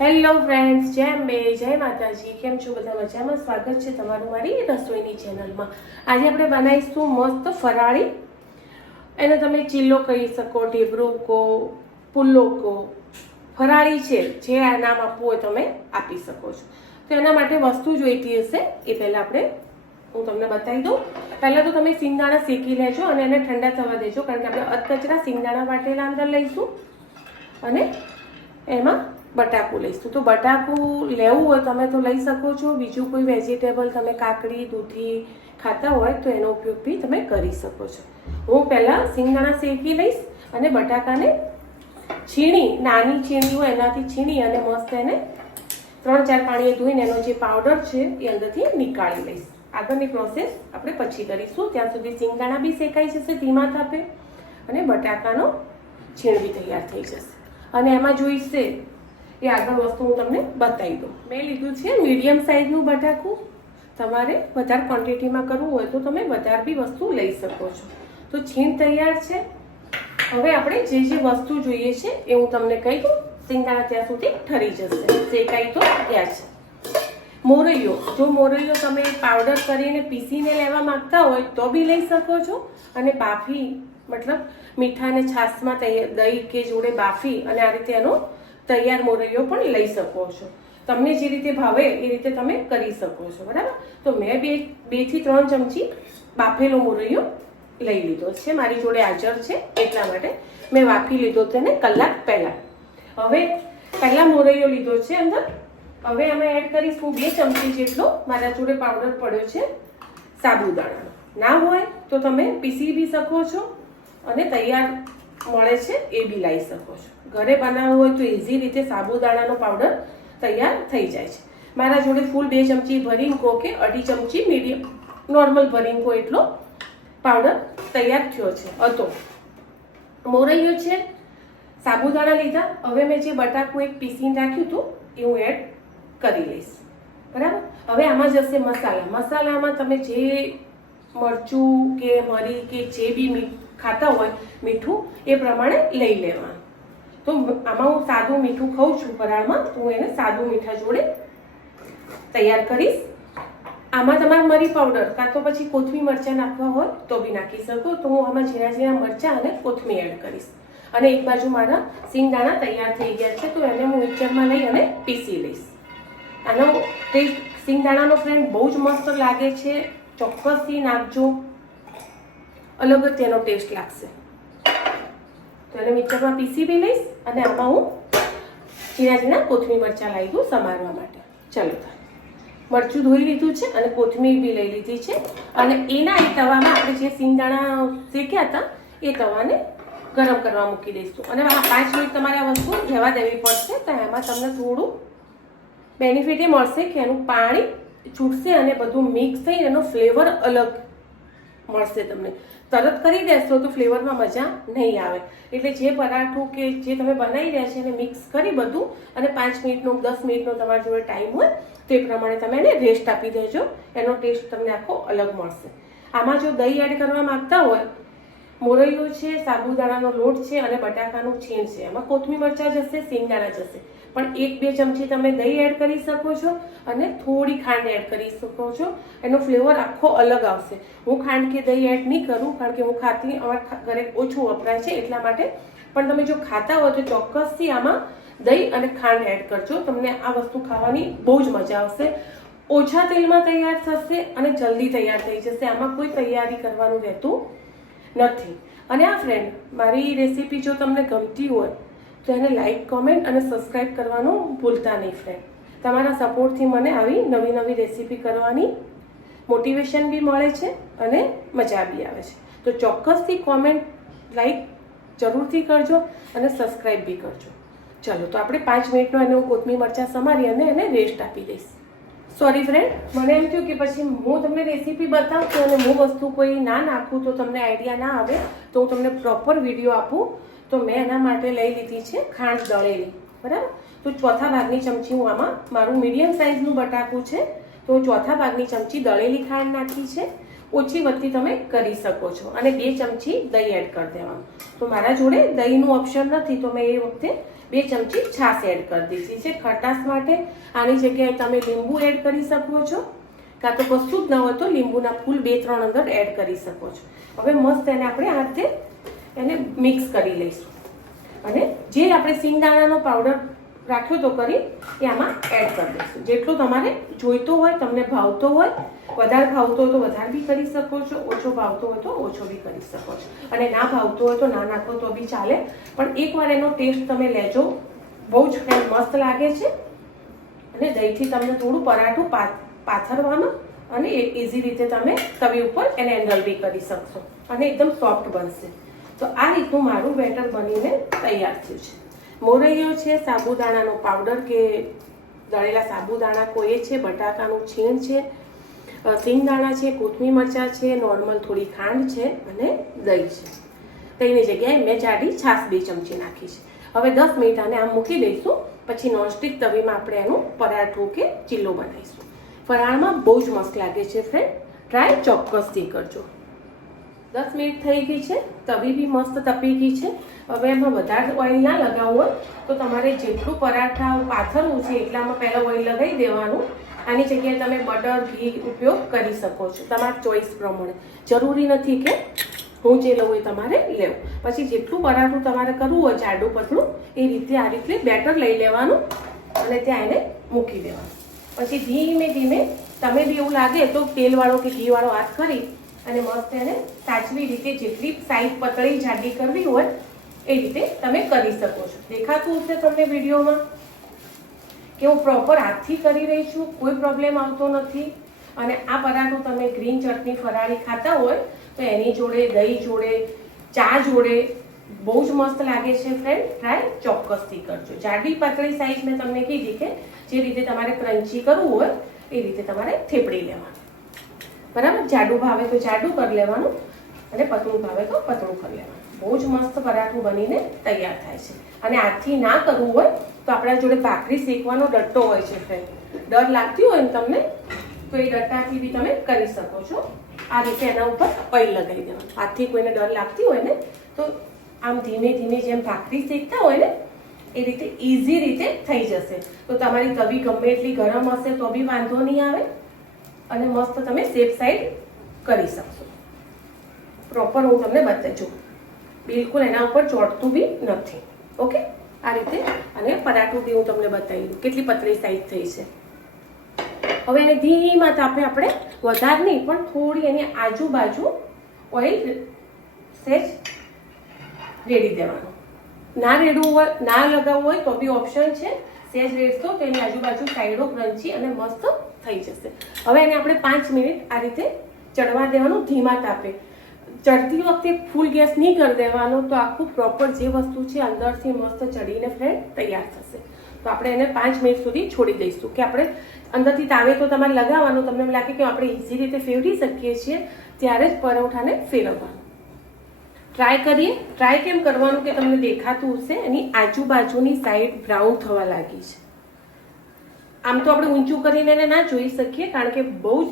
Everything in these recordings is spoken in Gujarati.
હેલો ફ્રેન્ડ્સ જય મે જય માતાજી. કેમ છો બધા મજામાં? સ્વાગત છે તમારું મારી રસોઈની ચેનલમાં આજે આપણે બનાવીશું મસ્ત ફરાળી. એને તમે ચીલો કહી શકો ઢેબરું કહો, પુલ્લો કહો. ફરાળી છે, જે આ નામ આપવું હોય તમે આપી શકો છો. તો એના માટે વસ્તુ જોઈતી હશે, એ પહેલાં આપણે હું તમને બતાવી દઉં. પહેલાં તો તમે સિંગદાણા શેકી લેજો અને એને ઠંડા થવા દેજો, કારણ કે આપણે અધકચરા સિંગદાણા વાટેલા અંદર લઈશું. અને એમાં બટાકું લઈશું. તો બટાકું લેવું હોય તમે તો લઈ શકો છો. બીજું કોઈ વેજીટેબલ તમે કાકડી, દૂધી ખાતા હોય તો એનો ઉપયોગ બી તમે કરી શકો છો. હું પહેલાં સિંગદાણા શેકી લઈશ અને બટાકાને છીણી, નાની છીણી હોય એનાથી છીણી અને મસ્ત એને ત્રણ ચાર પાણીએ ધોઈને એનો જે પાવડર છે એ અંદરથી નીકાળી લઈશ. આગળની પ્રોસેસ આપણે પછી કરીશું. ત્યાં સુધી સિંગદાણા બી શેકાઈ જશે ધીમા તાપે અને બટાકાનો છીણ બી તૈયાર થઈ જશે. અને એમાં જોઈશે એ આગળ વસ્તુ હું તમને બતાવી દઉં. મેં લીધું છે મીડિયમ સાઇઝનું બટાકું. તમારે વધારે ક્વોન્ટિટીમાં કરવું હોય તો તમે વધારે બી વસ્તુ લઈ શકો છો. તો છીણ તૈયાર છે. હવે આપણે જે જે વસ્તુ જોઈએ છે એ હું તમને કહી દઉં. સિંગાણા ત્યાં સુધી ઠરી જશે. શેકાઈ તો ત્યાં છે. મોરૈયો. જો મોરૈયો તમે પાવડર કરીને પીસીને લેવા માંગતા હોય તો બી લઈ શકો છો. અને બાફી, મતલબ મીઠા અને છાશમાં દહીં કે જોડે બાફી અને આ રીતે એનો તૈયાર મોરૈયો પણ લઈ શકો છો. તમને જે રીતે ભાવે એ રીતે તમે કરી શકો છો, બરાબર? તો મેં બે બેથી ત્રણ ચમચી બાફેલો મોરૈયો લઈ લીધો છે. મારી જોડે હાજર છે, એટલા માટે મેં વાફી લીધો તેને કલાક પહેલા. હવે પહેલા મોરૈયો લીધો છે અંદર. હવે અમે એડ કરીશું બે ચમચી જેટલો મારા જોડે પાવડર પડ્યો છે સાબુદાણાનો. ના હોય તો તમે પીસી બી શકો છો અને તૈયાર મળે છે એ બી લાવી શકો છો. ઘરે બનાવવું હોય તો ઇઝી રીતે સાબુદાણાનો પાવડર તૈયાર થઈ જાય છે. મારા જોડે ફૂલ બે ચમચી ભરીંકો કે અઢી ચમચી મીડિયમ નોર્મલ ભરીંકો એટલો પાવડર તૈયાર થયો છે. હતો. મોરૈયો છે. સાબુદાણા લીધા. હવે મેં જે બટાકું એક પીસીને રાખ્યું હતું એ હું એડ કરી લઈશ. બરાબર? હવે આમાં જશે મસાલા. મસાલામાં તમે જે મરચું કે મરી કે જે બી મી- ખાતા હોય મીઠું, એ પ્રમાણે લઈ લેવા તો આમાં હું સાદું મીઠું ખાઉં છું ફરાળમાં, તો હું એને સાદું મીઠા જોડે તૈયાર કરીશ. આમાં તમારે મરી પાવડર કાં તો પછી કોથમી મરચાં નાખવા હોય, તો બી નાખી શકો. તો હું આમાં ઝીણા ઝીણા મરચાં અને કોથમી એડ કરીશ. અને એક બાજુ મારા સિંગદાણા તૈયાર થઈ ગયા છે, તો એને હું મિક્સરમાં લઈ અને પીસી લઈશ. આનો ટેસ્ટ સિંગદાણાનો ફ્રેન્ડ બહુ જ મસ્ત લાગે છે. ચોક્કસથી નાખજો. અલગ જ તેનો ટેસ્ટ લાગશે. તો એને મિક્સરમાં પીસી બી લઈશ અને આમાં હું ઝીણા ઝીણા કોથમી મરચાં લાવી દઉં સમારવા માટે. ચાલો. મરચું ધોઈ લીધું છે અને કોથમીર બી લઈ લીધી છે. અને એના એ તવામાં આપણે જે સિંગદાણા શેક્યા હતા, એ તવાને ગરમ કરવા મૂકી દઈશું. અને આ પાંચ મિનિટ તમારે આ વસ્તુ જવા દેવી પડશે, તો એમાં તમને થોડું બેનિફિટ એ મળશે કે એનું પાણી છૂટશે અને બધું મિક્સ થઈ એનો ફ્લેવર અલગ મળશે તમને. તરત કરી દેશો તો ફ્લેવરમાં મજા નહીં આવે. એટલે જે પરાઠું કે જે તમે બનાવી રહ્યા છે એને મિક્સ કરી બધું અને પાંચ મિનિટનો, દસ મિનિટનો તમારા જોડે ટાઈમ હોય તે પ્રમાણે તમે એને રેસ્ટ આપી દેજો. એનો ટેસ્ટ તમને આખો અલગ મળશે. આમાં જો દહીં એડ કરવા માંગતા હોય, મોરૈયો છે, સાબુદાણાનો લોટ છે અને બટાકાનું છીણ છે. એમાં કોથમી મરચાં જશે સિંગદાણા જશે. પણ એક બે ચમચી તમે દહીં એડ કરી શકો છો અને થોડી ખાંડ એડ કરી શકો છો. એનો ફ્લેવર આખો અલગ આવશે. હું ખાંડ કે દહીં એડ નહીં કરું, કારણ કે હું ખાતી અમારા ઘરે ઓછું વપરાય છે એટલા માટે. પણ તમે જો ખાતા હો તો ચોક્કસથી આમાં દહીં અને ખાંડ એડ કરજો. તમને આ વસ્તુ ખાવાની બહુ જ મજા આવશે. ઓછા તેલમાં તૈયાર થશે અને જલ્દી તૈયાર થઈ જશે. આમાં કોઈ તૈયારી કરવાનું રહેતું નથી. અને આ ફ્રેન્ડ મારી રેસીપી જો તમને ગમતી હોય તો એને લાઇક કોમેન્ટ અને સબસ્ક્રાઈબ કરવાનું ભૂલતા નહીં ફ્રેન્ડ તમારા સપોર્ટથી મને આવી નવી નવી રેસીપી કરવાની મોટિવેશન બી મળે છે અને મજા બી આવે છે. તો ચોક્કસથી કોમેન્ટ લાઇક જરૂરથી કરજો અને સબસ્ક્રાઈબ બી કરજો. ચલો, તો આપણે પાંચ મિનિટનો એને હું કોથમી મરચાં સમારી અને એને રેસ્ટ આપી દઈશ. સોરી ફ્રેન્ડ મને એમ થયું કે પછી હું તમને રેસીપી બતાવશું અને હું વસ્તુ કોઈ ના નાખું તો તમને આઈડિયા ના આવે, તો હું તમને પ્રોપર વીડિયો આપું. તો મેં એના માટે લઈ લીધી છે ખાંડ દળેલી, બરાબર? તો ચોથા ભાગની ચમચી હું આમાં મારું મીડિયમ સાઇઝનું બટાકું છે, તો ચોથા ભાગની ચમચી દળેલી ખાંડ નાખી છે. ઓછી વધતી તમે કરી શકો છો. અને બે ચમચી દહીં એડ કરી દેવાનું. તો મારા જોડે દહીંનું ઓપ્શન નથી, તો મેં એ વખતે બે ચમચી છાશ એડ કરી દીધી છે ખટાશ માટે. આની જગ્યાએ તમે લીંબુ એડ કરી શકો છો, કાં તો કશું જ ન હોય તો લીંબુના ફૂલ બે ત્રણ અંદર એડ કરી શકો છો. હવે મસ્ત એને આપણે આ રીતે એને મિક્સ કરી લઈશું. અને જે આપણે સિંગદાણાનો પાવડર રાખ્યો તો કરી એ આમાં એડ કરી દઈશું. જેટલું તમારે જોઈતો હોય, તમને ભાવતો હોય, વધારે ભાવતો હોય તો વધારે બી કરી શકો છો, ઓછો ભાવતો હોય તો ઓછો બી કરી શકો છો. અને ના ભાવતો હોય તો ના નાખો તો બી ચાલે. પણ એકવાર એનો ટેસ્ટ તમે લેજો, બહુ જ મસ્ત લાગે છે. અને દહીંથી તમને થોડું પરાઠું પાથરવાનું અને ઇઝી રીતે તમે તવી ઉપર એને હેન્ડલ બી કરી શકશો. અને એકદમ સોફ્ટ બનશે. તો આ રીતનું મારું બેટર બનીને તૈયાર થયું છે. મોરૈયો છે, સાબુદાણાનો પાવડર કે દળેલા સાબુદાણા કોઈ છે, બટાકાનું છીણ છે સિંગદાણા છે કોથમી મરચાં છે નોર્મલ થોડી ખાંડ છે અને દહીં છે. દહીંની જગ્યાએ મેં જાડી છાશ બે ચમચી નાખી છે. હવે દસ મિનિટ આને આમ મૂકી દઈશું, પછી નોનસ્ટિક તવીમાં આપણે એનું પરાઠું કે ચીલો બનાવીશું. ફરાળમાં બહુ જ મસ્ત લાગે છે ફ્રેન્ડ ટ્રાય ચોક્કસથી કરજો. દસ મિનિટ થઈ ગઈ છે તવી બી મસ્ત તપી ગઈ છે. હવે એમાં વધારે ઓઇલ ના લગાવવું હોય, તો તમારે જેટલું પરાઠા પાથરવું છે એટલામાં પહેલાં ઓઇલ લગાવી દેવાનું. આની જગ્યાએ તમે બટર ઘી ઉપયોગ કરી શકો છો, તમારા ચોઈસ પ્રમાણે. જરૂરી નથી કે હું જે લઉં એ તમારે લેવું. પછી જેટલું પરાઠું તમારે કરવું હોય, જાડું પતલું, એ રીતે આ રીતે બેટર લઈ લેવાનું અને ત્યાં એને મૂકી દેવાનું. પછી ધીમે ધીમે, તમે બી એવું લાગે તો તેલવાળો કે ઘીવાળો હાથ કરી અને મસ્ત એને સાચવી રીતે જેટલી સાઈઝ પતળી જાડી કરવી હોય એ રીતે તમે કરી શકો છો. દેખાતું હશે તમને વિડીયોમાં કે હું પ્રોપર હાથથી કરી રહી છું, કોઈ પ્રોબ્લેમ આવતો નથી. અને આ પરાઠું તમે ગ્રીન ચટણી ફરાળી ખાતા હોય, તો એની જોડે, દહીં જોડે, ચા જોડે બહુ જ મસ્ત લાગે છે ફ્રેન્ડ ટ્રાય ચોક્કસથી કરજો. જાડી પાતળી સાઈઝ મેં તમને કીધી કે જે રીતે તમારે ક્રન્ચી કરવું હોય, એ રીતે તમારે થેપડી લેવાનું. બરાબર? જાડું ભાવે તો જાડું કરી લેવાનું અને પતળું ભાવે તો પતળું કરી લેવાનું. બહુ જ મસ્ત પરાઠું બનીને તૈયાર થાય છે. અને આથી ના કરવું હોય તો આપણા જોડે ભાખરી શેકવાનો ડટ્ટો હોય છે ફ્રેન્ડ ડર લાગતી હોય ને તમને? તો એ ડટ્ટાથી બી તમે કરી શકો છો. આ રીતે એના ઉપર પૈલ લગાવી દેવાનું. હાથથી કોઈને ડર લાગતી હોય ને, તો આમ ધીમે ધીમે જેમ ભાખરી શેકતા હોય ને, એ રીતે ઇઝી રીતે થઈ જશે. તો તમારી તવી ગમે એટલી ગરમ હશે તો બી વાંધો નહીં આવે. અને મસ્ત તમે સેફ સાઈડ કરી શકશો. પ્રોપર હું તમને બતાવી બિલકુલ એના ઉપર ચોટતું બી નથી. ઓકે આ રીતે અને પરાઠું બી હું તમને બતાવી દઉં. કેટલી પતળી સાઈઝ થઈ છે. હવે એને ધીમા તાપે આપણે વધારે નહીં, પણ થોડી એની આજુબાજુ ઓઇલ સેજ રેડી દેવાનું. ના રેડવું હોય, ના લગાવવું હોય તો બી ઓપ્શન છે. સેજ રેડશો તો એની આજુબાજુ સાઈડો ક્રંચી અને મસ્ત થઈ જશે. હવે એને આપણે પાંચ મિનિટ આ રીતે ચડવા દેવાનું, ધીમા તાપે. ચડતી વખતે ફૂલ ગેસ નહીં કરી દેવાનો, તો આખું પ્રોપર જે વસ્તુ છે અંદરથી મસ્ત ચડીને ફ્રેન્ડ તૈયાર થશે. તો આપણે એને પાંચ મિનિટ સુધી છોડી દઈશું. કે આપણે અંદરથી તાવે તો તમારે લગાવવાનું, તમને એમ લાગે કે આપણે ઇઝી રીતે ફેરવી શકીએ છીએ, ત્યારે જ પરોઠાને ફેરવવાનું. ટ્રાય કરીએ. ટ્રાય કેમ કરવાનું કે તમને દેખાતું હશે? એની આજુબાજુની સાઈડ બ્રાઉન થવા લાગી છે. આમ તો આપણે ઊંચું કરીને એને ના જોઈ શકીએ, કારણ કે બહુ જ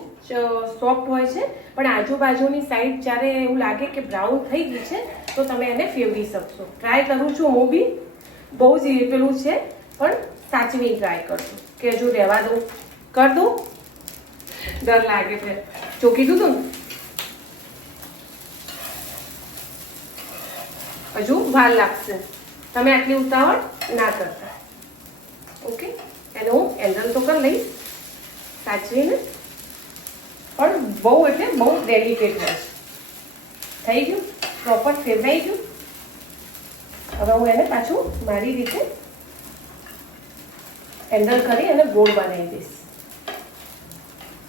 સોફ્ટ હોય છે. પણ આજુબાજુની સાઈડ જ્યારે એવું લાગે કે બ્રાઉન થઈ ગઈ છે, તો તમે એને ફેરવી શકશો. ટ્રાય કરું છું હું બી. બહુ જ પેલું છે, પણ સાચવી ટ્રાય કરશું કે હજુ રહેવા દઉં. કર દઉં? ડર લાગે છે. જો કીધું તું હજુ વાર લાગશે. તમે આટલી ઉતાવળ ના કરતા. ઓકે? એને હું હેન્ડલ તો કરી લઈશ. સાચવીને. પણ બહુ એટલે બહુ ડેલિકેટ હોય થઈ ગયું? પ્રોપર ફેરવાઈ ગયું? હવે હું એને પાછું મારી રીતે હેન્ડલ કરી અને ગોળ બનાવી દઈશ.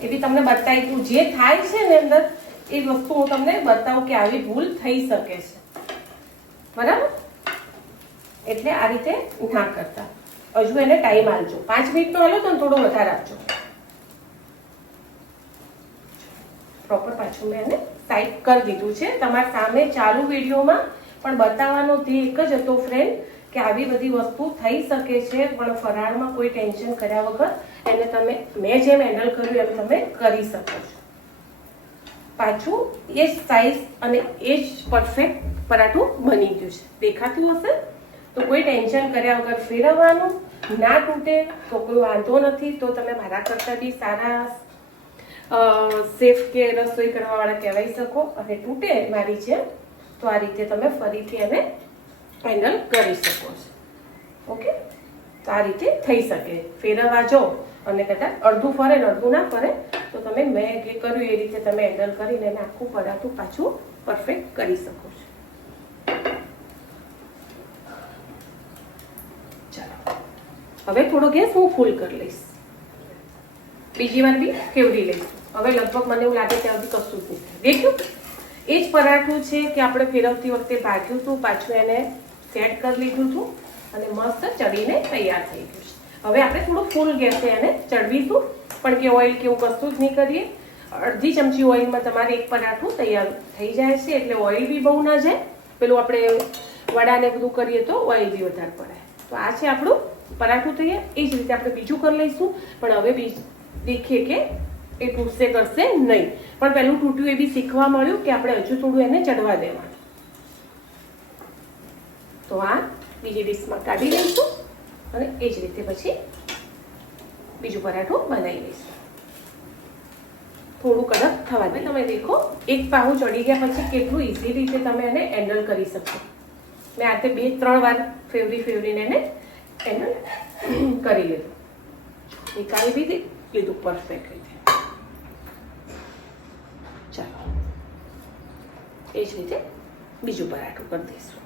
એ બી તમને બતાવી જે થાય છે ને અંદર, એ વસ્તુ હું તમને બતાવું કે આવી ભૂલ થઈ શકે છે. બરાબર? એટલે આ રીતે ના કરતા. હજુ એને ટાઈમ આપજો. પાંચ મિનિટનો હાલો તો થોડો વધારે આપજો. પ્રોપર પાછું મેં એને ટાઈપ કરી દીધું છે. તમારા સામે ચાલુ વિડીયોમાં પણ બતાવવાનો તે એક જ હતો ફ્રેન્ડ કે આવી બધી વસ્તુ થઈ શકે છે, પણ ફરાળમાં કોઈ ટેન્શન કર્યા વગર એને તમે, મેં જેમ હેન્ડલ કર્યું એમ તમે કરી શકો છો. પાછું એ જ સાઈઝ અને એ જ પરફેક્ટ પરાઠું બની ગયું છે. દેખાતું હશે? તો કોઈ ટેન્શન કર્યા વગર ફેરવવાનું ના તૂટે તો કોઈ વાંધો નથી. તો તમે મારા કરતાં બી સારા સેફ કે રસોઈ કરવાવાળા કહેવાય શકો. અને તૂટે મારી છે તો આ રીતે તમે ફરીથી એને હેન્ડલ કરી શકો છો. ઓકે? તો આ રીતે થઈ શકે. ફેરવવા જો. અને કદાચ અડધું ફરે ને અડધું ના ફરે, તો તમે મેં જે કર્યું એ રીતે તમે હેન્ડલ કરીને આખું પરાઠું પાછું પરફેક્ટ કરી શકો છો. હવે થોડો ગેસ હું ફૂલ કરી લઈશ. બીજી વાર બી કેવડી લઈશ. હવે લગભગ મને એવું લાગે ત્યાં સુધી કશું જ નહીં થાય. દેખ્યું? એ જ પરાઠું છે કે આપણે ફેરવતી વખતે ભાગ્યું હતું, પાછું એને સેટ કરી લીધું હતું અને મસ્ત ચડીને તૈયાર થઈ ગયું છે. હવે આપણે થોડું ફૂલ ગેસે એને ચડવીશું. પણ કે ઓઇલ કે એવું કશું જ નહીં કરીએ. અડધી ચમચી ઓઇલમાં તમારે એક પરાઠું તૈયાર થઈ જાય છે, એટલે ઓઇલ બી બહુ ના જાય. પેલું આપણે વડાને બધું કરીએ તો ઓઇલ બી વધારે પડે તો આ છે આપણું પરાઠું થઈએ, એ જ રીતે આપણે બીજું કરી લઈશું. પણ હવે બીજ દેખીએ કે એ તૂટશે કરશે નહીં. પણ પહેલું તૂટ્યું એ બી શીખવા મળ્યું કે આપણે હજુ થોડું એને ચડવા દેવાનું. તો આ બીજી ડીશમાં કાઢી લઈશું અને એ જ રીતે પછી બીજું પરાઠું બનાવી લઈશું. થોડું કડક થવા દે તમે દેખો, એક પાહું ચડી ગયા પછી કેટલું ઇઝી રીતે તમે એને હેન્ડલ કરી શકો. મેં તે બે, ત્રણ વાર ફેવરી ફેવરીને એને હેન્ડલ કરી લીધું. નીકાળી બી દી- લીધું પરફેક્ટ રીતે. ચાલો. એ જ રીતે બીજું પરાઠું કરી દઈશું.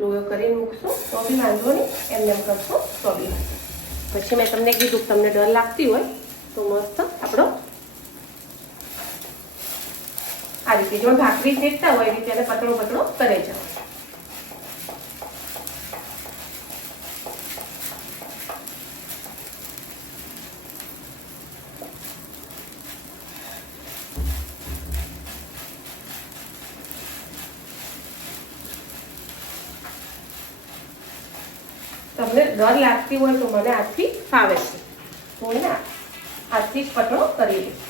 લોયો કરીને મૂકશું, તો બી વાંધો નહીં એમને એમ કરશો તો બી પછી મેં તમને કીધું તમને ડર લાગતી હોય, તો મસ્ત આપણો આ રીતે જો ભાખરી શેકતા હોય, એ રીતે એને પતળો પતળો કરે જાઓ તમને ડર લાગતી હોય તો મને આજથી ફાવે છે. હું એને આજથી જ પતળો કરી લઈશ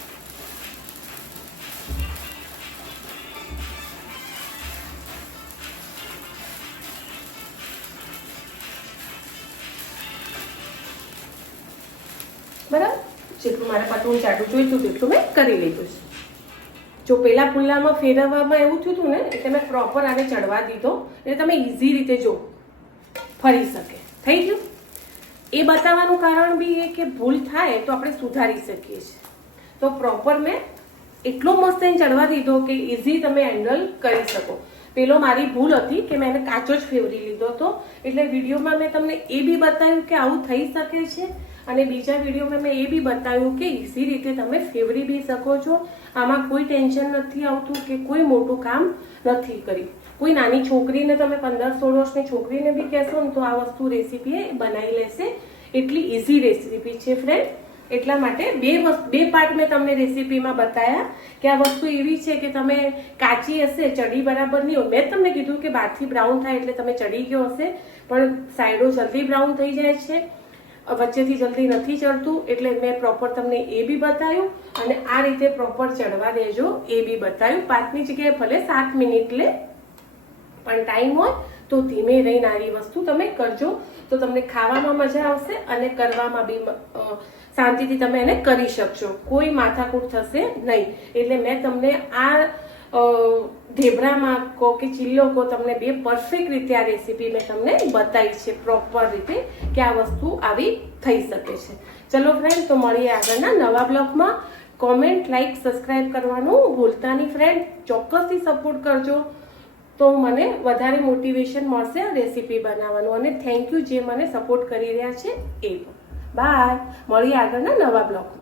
બરાબર? જેટલું મારે પતળું જાડું જોઈતું તેટલું મેં કરી લીધું જો પેલા પુલ્લામાં ફેરવવામાં એવું થયું હતું ને, એટલે પ્રોપર આને ચડવા દીધો, એટલે તમે ઇઝી રીતે જો, ફરી શકે. થઈ ગયું એ બતાવવાનું કારણ બી એ કે ભૂલ થાય તો આપણે સુધારી શકીએ છીએ. તો પ્રોપર મેં એટલો મસ્ત એને ચડવા દીધો કે ઇઝી તમે હેન્ડલ કરી શકો. પેલો મારી ભૂલ હતી કે મેં એને કાચો જ ફેવરી લીધો હતો. એટલે વિડીયોમાં મેં તમને એ બી બતાવ્યું કે આવું થઈ શકે છે. અને બીજા વિડીયોમાં મેં એ બી બતાવ્યું કે ઇઝી રીતે તમે ફેવરી બી શકો છો. આમાં કોઈ ટેન્શન નથી આવતું કે કોઈ મોટું કામ નથી કર્યું. કોઈ નાની છોકરીને તમે પંદર સોળ વર્ષની છોકરીને બી કહેશો ને તો આ વસ્તુ રેસીપી એ બનાવી લેશે. એટલી ઇઝી રેસીપી છે ફ્રેન્ડ એટલા માટે બે વસ્તુ બે પાર્ટ મેં તમને રેસીપીમાં બતાવ્યા કે આ વસ્તુ એવી છે કે તમે કાચી હશે, ચડી બરાબર નહીં હોય. મેં તમને કીધું કે બહારથી બ્રાઉન થાય એટલે તમે ચડી ગયો હશે, પણ સાઈડો જલ્દી બ્રાઉન થઈ જાય છે. વચ્ચેથી જલ્દી નથી ચડતું, એટલે મેં પ્રોપર તમને એ બી બતાવ્યું અને આ રીતે પ્રોપર ચડવા દેજો, એ બી બતાવ્યું પાંચની જગ્યાએ ભલે સાત મિનિટ લે પણ ટાઈમ હોય, તો ધીમે રહીને આવી વસ્તુ તમે કરજો. તો તમને ખાવામાં મજા આવશે અને કરવામાં બી શાંતિથી તમે એને કરી શકશો. કોઈ માથાકૂટ થશે નહીં. એટલે મેં તમને આ ઢેબરામાં કહો કે ચીલ્લો કહો, તમને બે પરફેક્ટ રીતે આ રેસીપી મેં તમને બતાવી છે પ્રોપર રીતે, કે આ વસ્તુ આવી થઈ શકે છે. ચલો ફ્રેન્ડ તો મળીએ આગળના નવા બ્લોગમાં. કોમેન્ટ લાઈક સબસ્ક્રાઇબ કરવાનું ભૂલતા નહીં ફ્રેન્ડ ચોક્કસથી સપોર્ટ કરજો. તો મને વધારે મોટિવેશન મળશે આ રેસીપી બનાવવાનું. અને થેન્ક યુ જે મને સપોર્ટ કરી રહ્યા છે, એ બાય મળીએ આગળના નવા બ્લોગમાં.